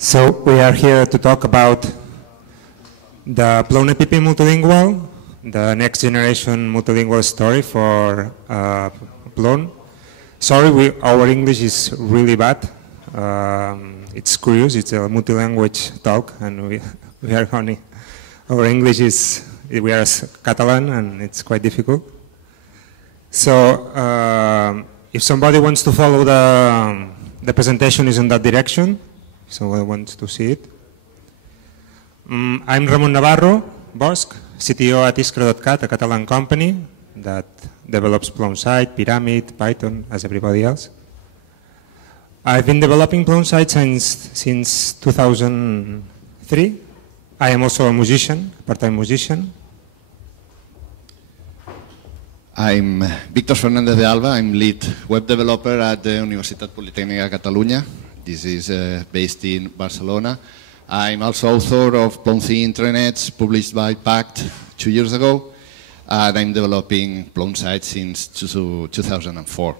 So we are here to talk about the plone.app.multilingual, the next generation multilingual story for Plone. Sorry, our English is really bad. It's curious, it's a multi-language talk, and we are only, our English is, we are Catalan, and it's quite difficult. So if somebody wants to follow the presentation is in that direction, someone wants to see it. I'm Ramon Navarro Bosch, CTO at Iskra.cat, a Catalan company that develops Plone site, Pyramid, Python, as everybody else. I've been developing Plone site since 2003. I am also a musician, part-time musician. I'm Víctor Fernández de Alba. I'm lead web developer at the Universitat Politècnica de Catalunya. This is based in Barcelona. I'm also author of Plone Intranets, published by Pact 2 years ago. And I'm developing Plone sites since 2004.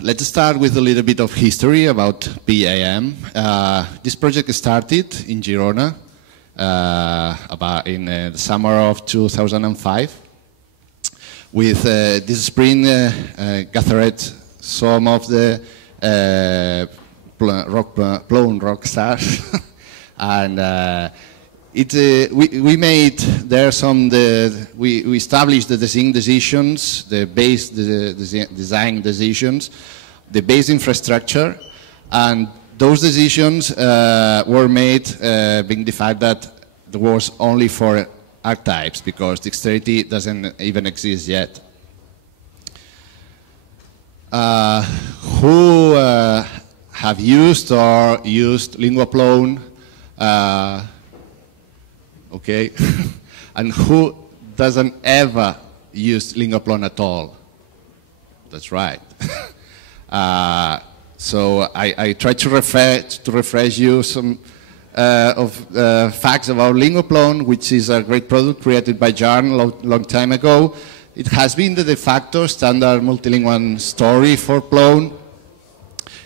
Let's start with a little bit of history about p.a.m. This project started in Girona about in the summer of 2005. With this spring, gathered some of the Plone rock stars, and we made there we established the design decisions, the base design decisions, the base infrastructure, and those decisions were made being the fact that there was only for archetypes because Dexterity doesn't even exist yet. Who have used or used LinguaPlone? Okay, and who doesn't ever use LinguaPlone at all? That's right. So I try to refresh you some of facts about LinguaPlone, which is a great product created by Jarn long time ago. It has been the de facto standard multilingual story for Plone.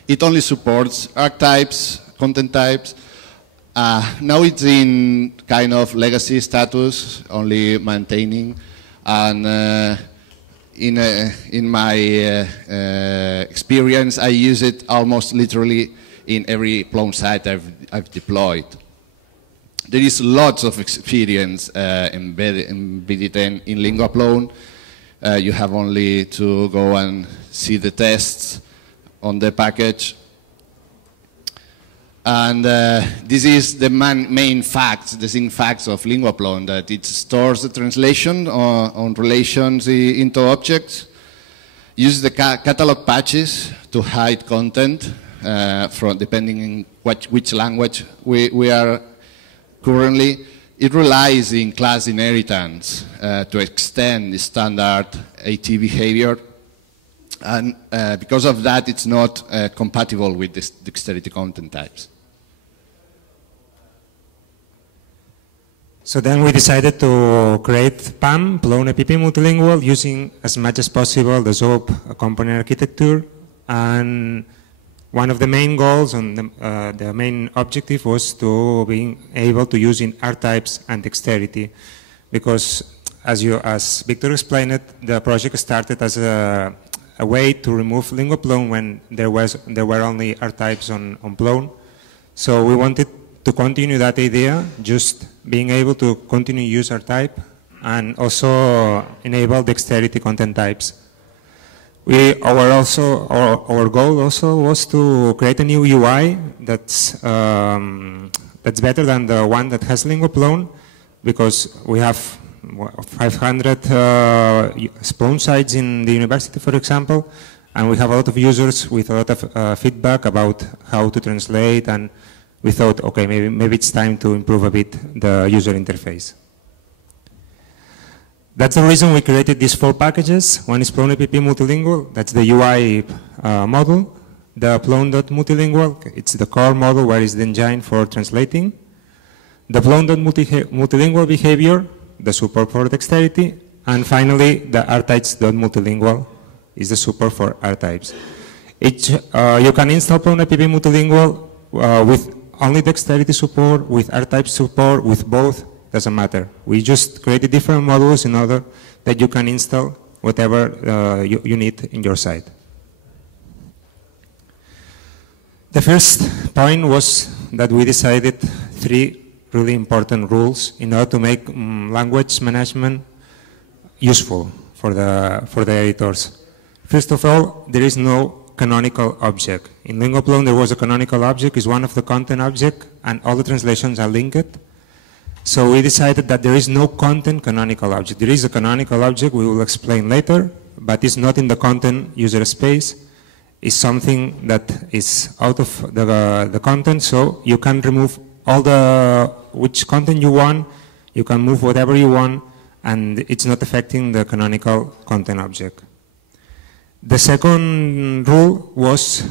It only supports archetypes, content types. Now it's in kind of legacy status, only maintaining, and in my experience, I use it almost literally in every Plone site I've deployed. There is lots of experience embedded in LinguaPlone. You have only to go and see the tests on the package. And this is the main facts, the thing facts of LinguaPlone, that it stores the translation on relations into objects, uses the catalog patches to hide content from depending on which language we are currently. It relies in class inheritance to extend the standard AT behavior. And because of that, it's not compatible with the Dexterity content types. So then we decided to create p.a.m, plone.app.multilingual, using as much as possible the SOAP component architecture. And one of the main goals and the main objective was to being able to use in archetypes and dexterity, because as Victor explained it, the project started as a way to remove LinguaPlone when there were only archetypes on Plone. So we wanted to continue that idea, just being able to continue use archetype and also enable dexterity content types. Our goal also was to create a new UI that's better than the one that has LinguaPlone, because we have 500 Plone sites in the university, for example, and we have a lot of users with a lot of feedback about how to translate, and we thought, okay, maybe it's time to improve a bit the user interface. That's the reason we created these 4 packages. One is plone.app.multilingual, that's the UI model. The plone.multilingual, it's the core model where is the engine for translating. The plone.multilingual behavior, the support for dexterity. And finally, the archetypes.multilingual is the support for archetypes. You can install plone.app.multilingual with only Dexterity support, with Archetypes support, with both, doesn't matter. We just created different modules in order that you can install whatever you need in your site. The first point was that we decided 3 really important rules in order to make language management useful for the editors. First of all, there is no canonical object. In LinguaPlone, there was a canonical object, is one of the content object, and all the translations are linked. So we decided that there is no content canonical object. There is a canonical object, we will explain later, but it's not in the content user space. It's something that is out of the content, so you can remove all which content you want, you can move whatever you want, and it's not affecting the canonical content object. The second rule was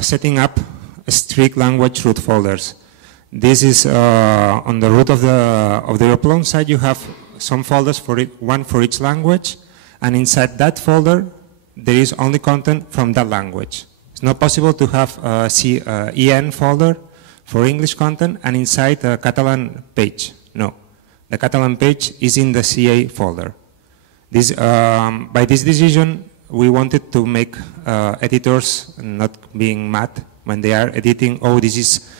setting up strict language root folders. This is on the root of the LinguaPlone side. You have some folders for it, one for each language, and inside that folder there is only content from that language. It's not possible to have a EN folder for English content and inside a Catalan page. No, the Catalan page is in the CA folder. By this decision, we wanted to make editors not being mad when they are editing, oh, this is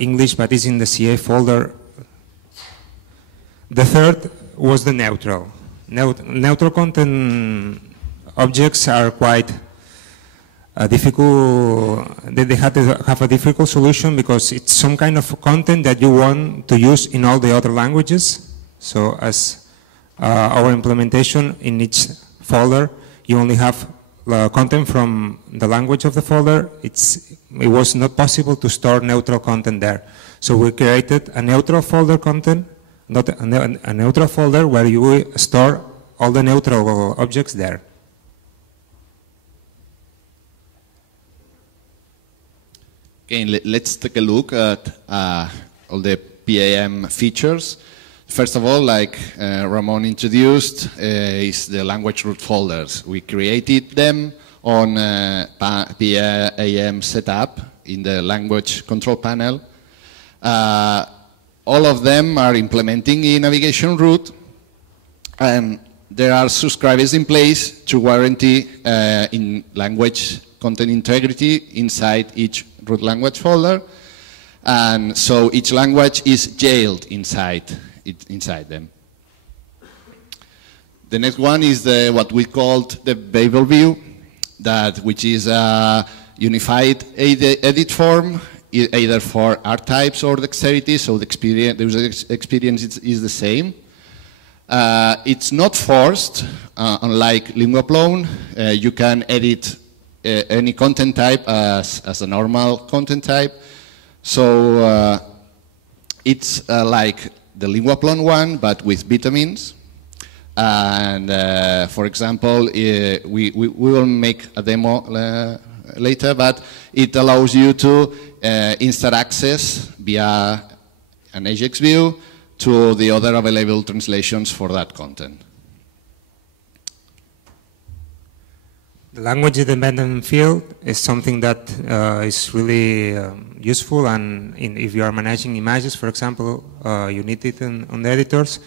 English, but it's in the CA folder. The third was the neutral. Neutral content objects are quite difficult. They have to have a difficult solution because it's some kind of content that you want to use in all the other languages. So as our implementation in each folder, you only have content from the language of the folder. It was not possible to store neutral content there. So we created a neutral folder content, not a neutral folder where you store all the neutral objects there. Okay, let's take a look at all the p.a.m. features. First of all, like Ramon introduced, is the language root folders. We created them on p.a.m. setup in the language control panel. All of them are implementing a navigation root, and there are subscribers in place to guarantee in language content integrity inside each root language folder, and so each language is jailed inside them. The next one is what we called the Babel view, which is a unified edit form, either for Archetypes or Dexterity, so the user experience is the same. It's not forced, unlike LinguaPlone. You can edit any content type as a normal content type. So it's like the LinguaPlone one, but with vitamins. And for example, we will make a demo later, but it allows you to instant access via an Ajax view to the other available translations for that content. The language independent field is something that is really useful, and if you are managing images, for example, you need it on the editors.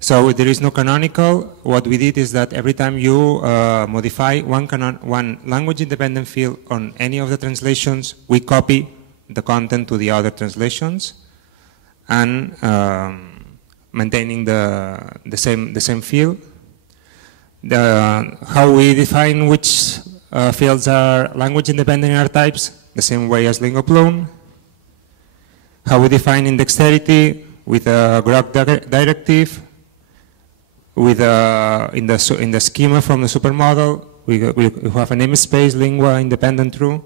So there is no canonical. What we did is that every time you modify one language independent field on any of the translations, we copy the content to the other translations, and maintaining the same field. How we define which fields are language independent in Archetypes, the same way as LinguaPlone. How we define in Dexterity with a graph directive, with in the schema from the supermodel, we have a namespace lingua independent true.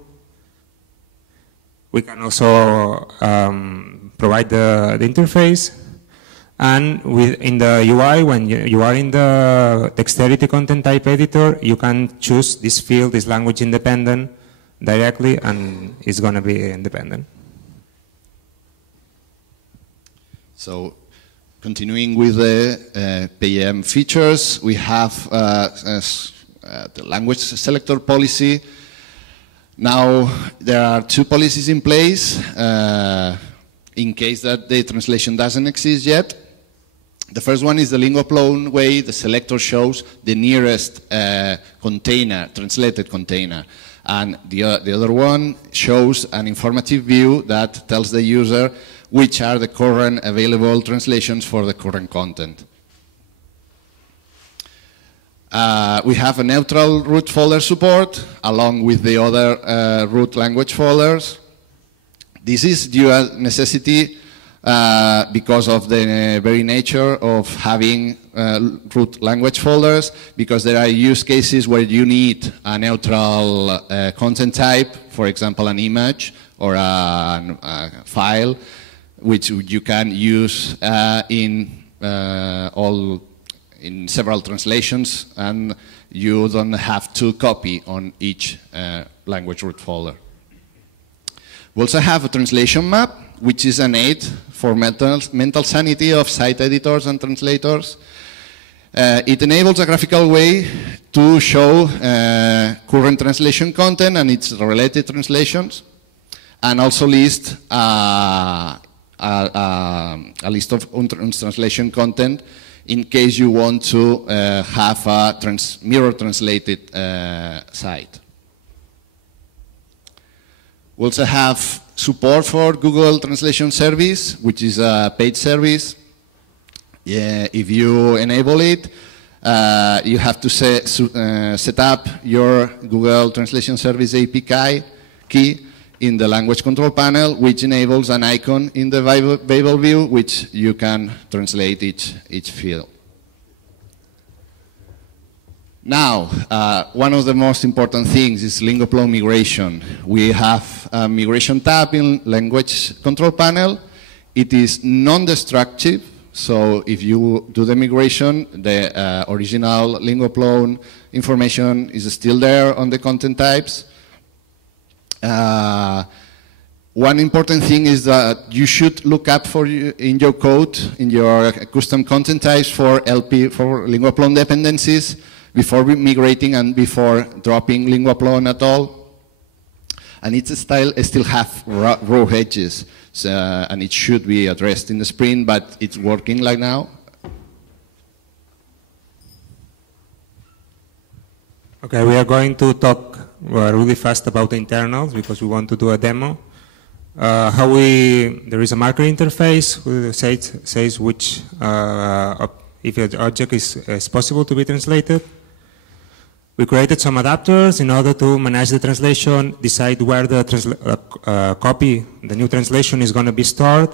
We can also provide the interface. And in the UI, when you are in the Dexterity content type editor, you can choose this field, this language independent, directly, and it's going to be independent. So, continuing with the p.a.m. features, we have the language selector policy. Now, there are two policies in place in case that the translation doesn't exist yet. The first one is the LinguaPlone way. The selector shows the nearest container, translated container. And the other one shows an informative view that tells the user which are the current available translations for the current content. We have a neutral root folder support along with the other root language folders. This is due to necessity because of the very nature of having root language folders, because there are use cases where you need a neutral content type, for example an image or a file, which you can use in several translations, and you don't have to copy on each language root folder. We also have a translation map, which is an aid for mental sanity of site editors and translators. It enables a graphical way to show current translation content and its related translations, and also list a list of translation content in case you want to have a mirror translated site. We also have support for Google Translation Service, which is a paid service. If you enable it, you have to set up your Google Translation Service API key in the language control panel, which enables an icon in the Babel view, which you can translate each field. Now, one of the most important things is LinguaPlone migration. We have a migration tab in language control panel. It is non-destructive, so if you do the migration, the original LinguaPlone information is still there on the content types. One important thing is that you should look up in your code, in your custom content types for LinguaPlone dependencies before migrating and before dropping LinguaPlone at all. And it still have raw edges, so, and it should be addressed in the sprint, but it's working like now. Okay, we are going to talk really fast about the internals because we want to do a demo. There is a marker interface which says which, if an object is possible to be translated. We created some adapters in order to manage the translation, decide where the the new translation is going to be stored,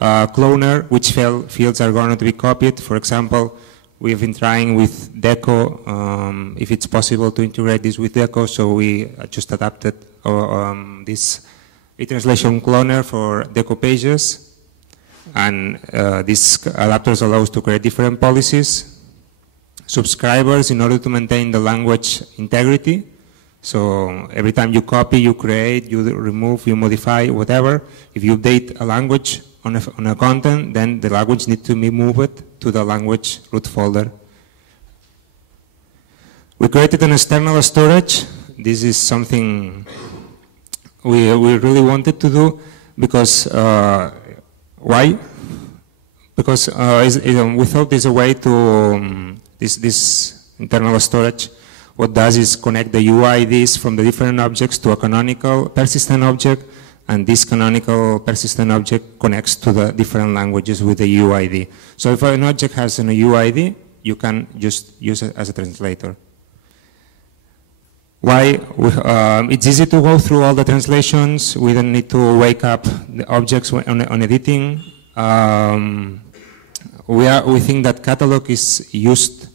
cloner, which fields are going to be copied. For example, we've been trying with Deco, if it's possible to integrate this with Deco, so we just adapted this translation cloner for Deco pages. And these adapters allow us to create different policies. Subscribers in order to maintain the language integrity. So every time you copy, you create, you remove, you modify, whatever. If you update a language on a content, then the language needs to be moved to the language root folder. We created an external storage. This is something we really wanted to do because, why? Because we thought there's a way to, this internal storage, what does is connect the UIDs from the different objects to a canonical persistent object, and this canonical persistent object connects to the different languages with the UID. So if an object has an UID, you can just use it as a translator. Why? It's easy to go through all the translations. We don't need to wake up the objects on editing. We think that catalog is used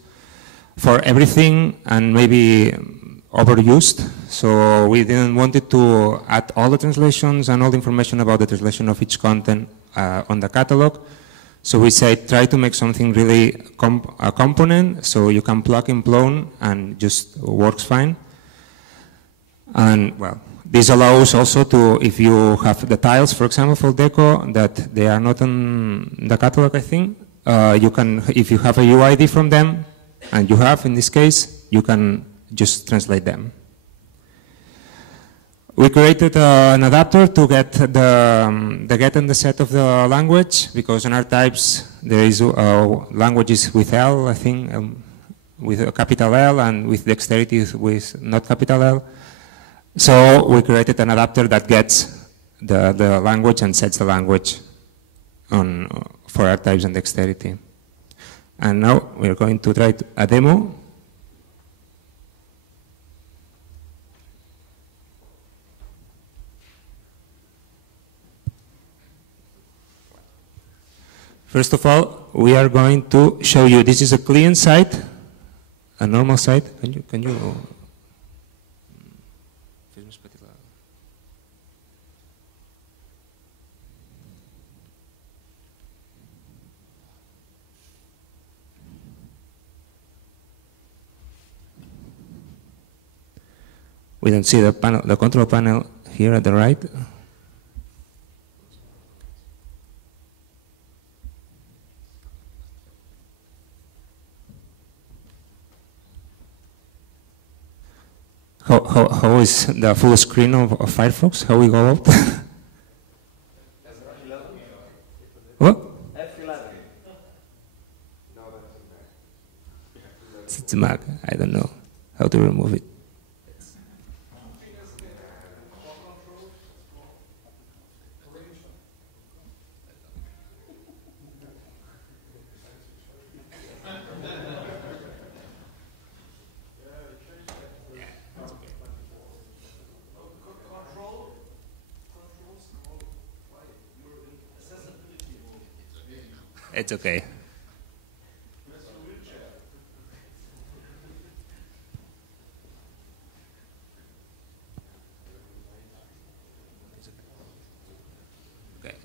for everything and maybe overused. So we didn't want it to add all the translations and all the information about the translation of each content on the catalog. So we said try to make something really a component so you can plug in Plone and just works fine. And well, this allows also to, if you have the tiles, for example, for Deco, that they are not on the catalog, I think, you can, if you have a UID from them, and you have, in this case, you can just translate them. We created an adapter to get the get and the set of the language, because in Archetypes there is languages with L, I think, with a capital L, and with Dexterity with not capital L. So we created an adapter that gets the language and sets the language for Archetypes and Dexterity. And now we're going to try a demo. First of all, we are going to show you, this is a client site, a normal site. Can you we don't see the panel, the control panel here at the right. How is the full screen of Firefox? How we go out? What? It's a Mac. I don't know how to remove it. It's okay.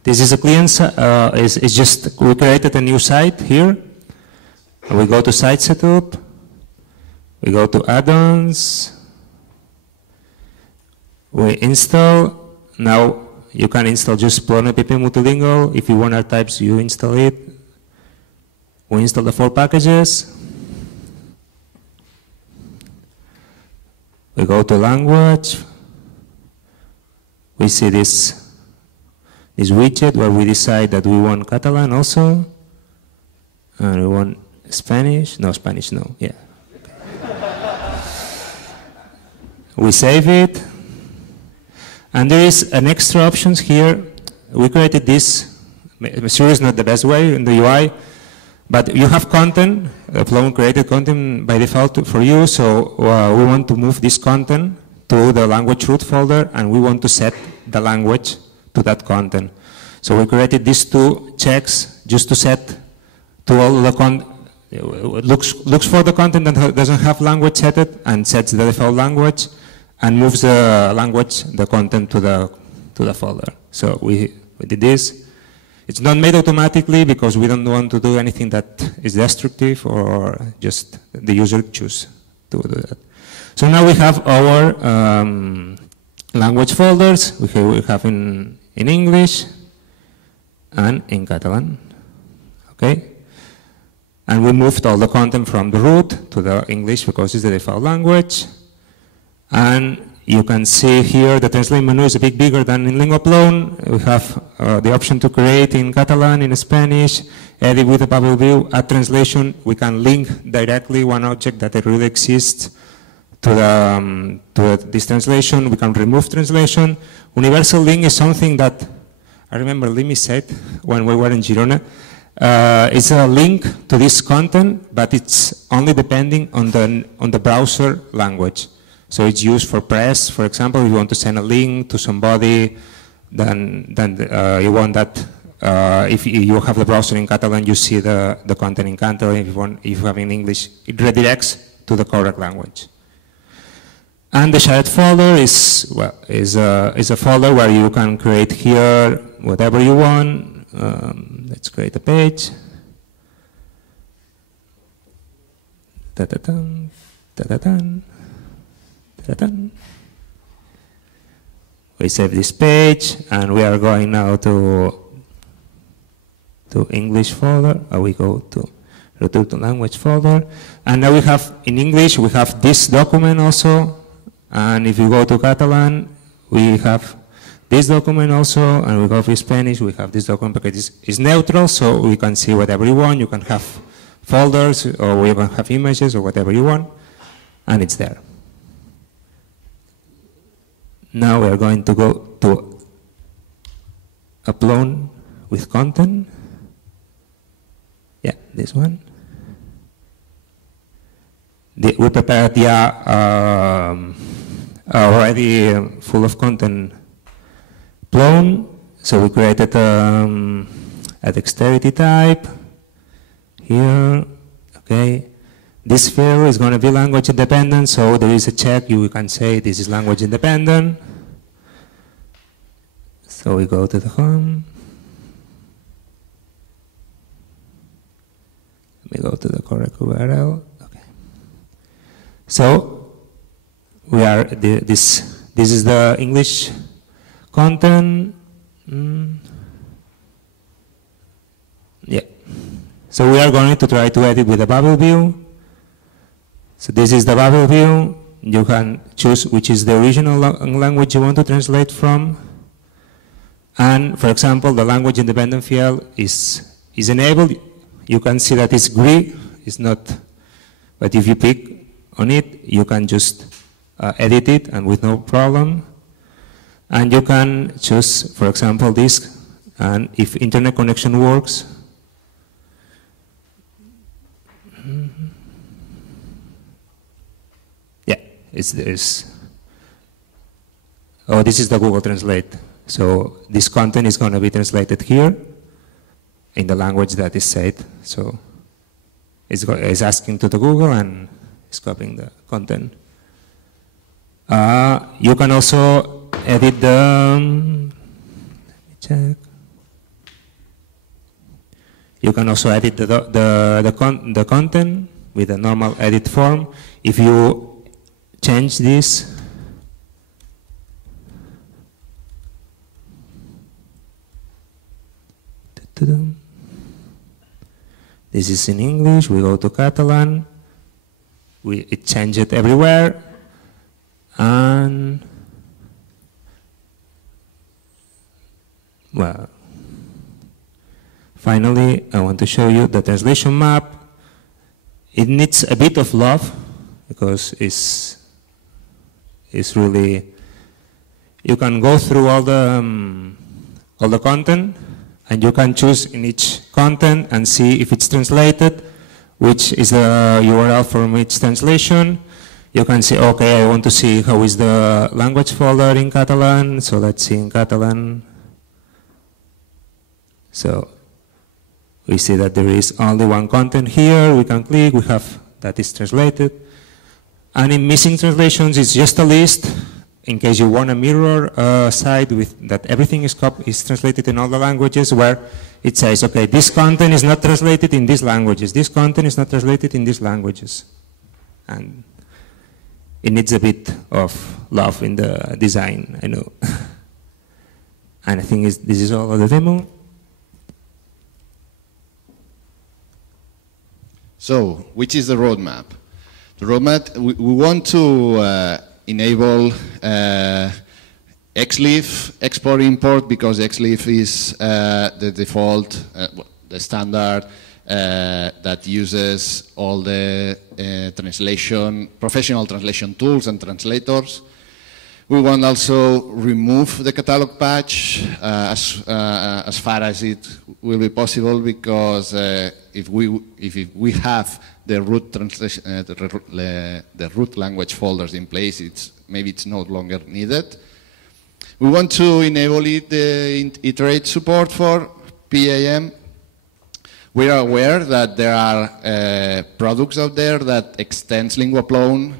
This is a client. It's just we created a new site here. We go to Site Setup. We go to Add-ons. We install. Now you can install just plone.app multilingual. If you want Archetypes, you install it. We install the 4 packages. We go to language. We see this widget where we decide that we want Catalan also. And we want Spanish. No, Spanish, no. Yeah. We save it. And there is an extra options here. We created this. Sure, is not the best way in the UI. But you have content, Plone created content by default for you, so we want to move this content to the language root folder, and we want to set the language to that content. So we created these 2 checks just to set to all the content, looks for the content that doesn't have language set it, and sets the default language, and moves the language, the content to the folder. So we did this. It's not made automatically because we don't want to do anything that is destructive, or just the user choose to do that. So now we have our language folders. We have in English and in Catalan. Okay? And we moved all the content from the root to the English because it's the default language. And you can see here the translate menu is a bit bigger than in LinguaPlone. We have the option to create in Catalan, in Spanish, edit with a bubble view, add translation. We can link directly one object that really exists to this translation. We can remove translation. Universal link is something that I remember Limi said when we were in Girona. It's a link to this content, but it's only depending on the browser language. So it's used for press, for example. If you want to send a link to somebody, then you want that if you have the browser in Catalan, you see the content in Catalan. If you have in English, it redirects to the correct language. And the shared folder is a folder where you can create here whatever you want. Let's create a page. Da-da-dun, da-da-dun. We save this page, and we are going now to English folder. We go to return to language folder, and now we have in English we have this document also. And if you go to Catalan, we have this document also, and we go for Spanish, we have this document because it's neutral, so we can see whatever you want. You can have folders, or you can have images, or whatever you want, and it's there. Now we are going to go to a plone with content. Yeah, this one. We prepared the already full of content plone. So we created a dexterity type here. Okay. This field is going to be language independent, so there is a check. You can say this is language independent. So we go to the home. Let me go to the correct URL. Okay. So we are this is the English content. Yeah. So we are going to try to edit with the bubble view. So this is the bubble view. You can choose which is the original language you want to translate from. And for example, the language independent field is enabled. You can see that it's gray. It's not, but if you pick on it, you can just edit it and with no problem. And you can choose, for example, this, and if internet connection works, yeah, it's this. Oh, this is the Google Translate. So this content is going to be translated here in the language that is said. So it's asking to the Google and it's copying the content. You can also edit the, let me check. You can also edit the content with a normal edit form. If you change this, this is in English, we go to Catalan, it changed it everywhere, and well, finally I want to show you the translation map. It needs a bit of love because it's really, you can go through all the content, and you can choose in each content and see if it's translated, which is the URL from each translation. You can see, okay, I want to see how is the language folder in Catalan, so let's see in Catalan. So we see that there is only one content here. We can click, we have that is translated. And in missing translations, it's just a list in case you want a mirror site with that everything is translated in all the languages, where it says, okay, this content is not translated in these languages, this content is not translated in these languages. And it needs a bit of love in the design, I know. And I think this is all of the demo. So, which is the roadmap? The roadmap, we want to enable XLIF export-import, because XLIF is the default, the standard that uses all the professional translation tools and translators. We want also remove the catalog patch as far as it will be possible, because if we have the root translation, the root language folders in place, maybe it's no longer needed. We want to enable the iterate support for p.a.m. We are aware that there are products out there that extends LinguaPlone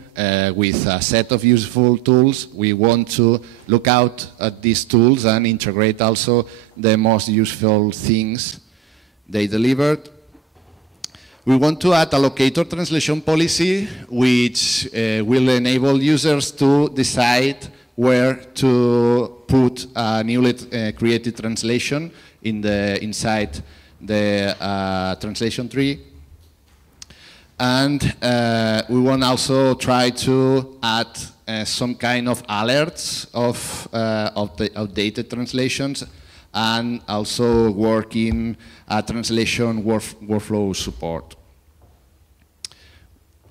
with a set of useful tools. We want to look out at these tools and integrate also the most useful things they delivered. We want to add a locator translation policy, which will enable users to decide where to put a newly created translation inside the translation tree. And we want also try to add some kind of alerts of the outdated translations, and also working translation workflow support.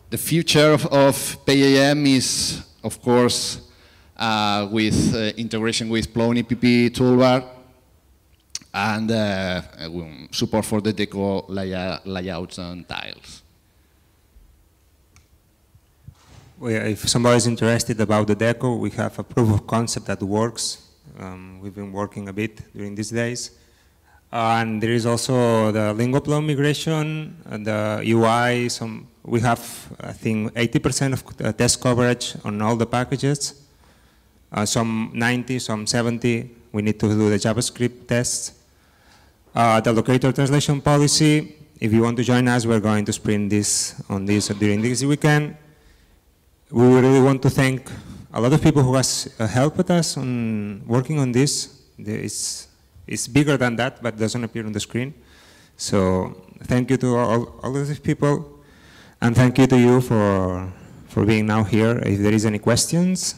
The future of p.a.m. is, of course, with integration with plone.app toolbar and support for the deco layouts and tiles. If somebody is interested about the deco, we have a proof of concept that works. We've been working a bit during these days. And there is also the LinguaPlone migration, and the UI. We have, I think, 80% of test coverage on all the packages. Some 90, some 70. We need to do the JavaScript tests. The locator translation policy, if you want to join us, we're going to sprint on this during this weekend. We really want to thank a lot of people who has helped us on working on this. It's bigger than that, but doesn't appear on the screen. So thank you to all of these people, and thank you to you for being now here. If there is any questions.